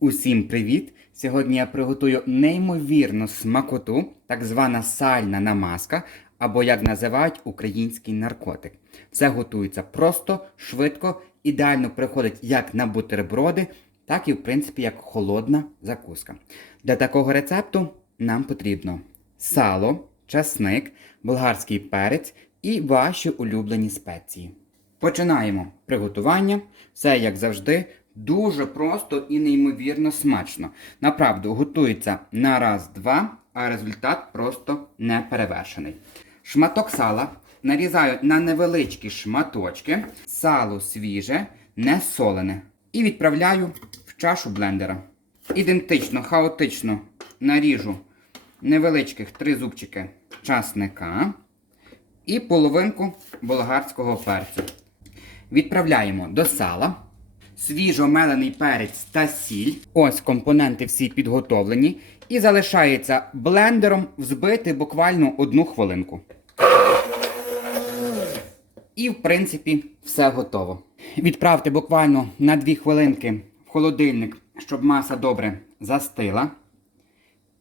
Усім привіт! Сьогодні я приготую неймовірну смакоту, так звана сальна намазка, або як називають український наркотик. Все готується просто, швидко, ідеально приходить як на бутерброди, так і в принципі як холодна закуска. Для такого рецепту нам потрібно сало, часник, болгарський перець і ваші улюблені спеції. Починаємо приготування. Все як завжди, дуже просто і неймовірно смачно. Направду готується на раз-два, а результат просто неперевершений. Шматок сала нарізаю на невеличкі шматочки, сало свіже, не солене. І відправляю в чашу блендера. Ідентично, хаотично наріжу невеличких три зубчики часника і половинку болгарського перцю. Відправляємо до сала. Свіжо мелений перець та сіль. Ось компоненти всі підготовлені. І залишається блендером взбити буквально одну хвилинку. І, в принципі, все готово. Відправте буквально на 2 хвилинки в холодильник, щоб маса добре застила.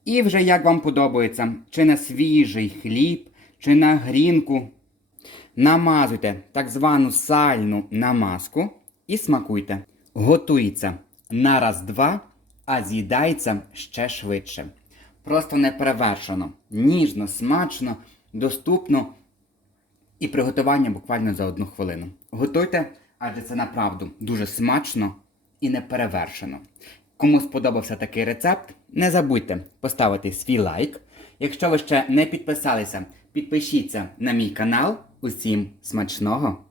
І вже як вам подобається, чи на свіжий хліб, чи на грінку. Намазуйте так звану сальну намазку і смакуйте. Готується на раз-два, а з'їдається ще швидше. Просто неперевершено, ніжно, смачно, доступно і приготування буквально за одну хвилину. Готуйте, адже це направду дуже смачно і неперевершено. Кому сподобався такий рецепт, не забудьте поставити свій лайк. Якщо ви ще не підписалися, підпишіться на мій канал. Усім смачного!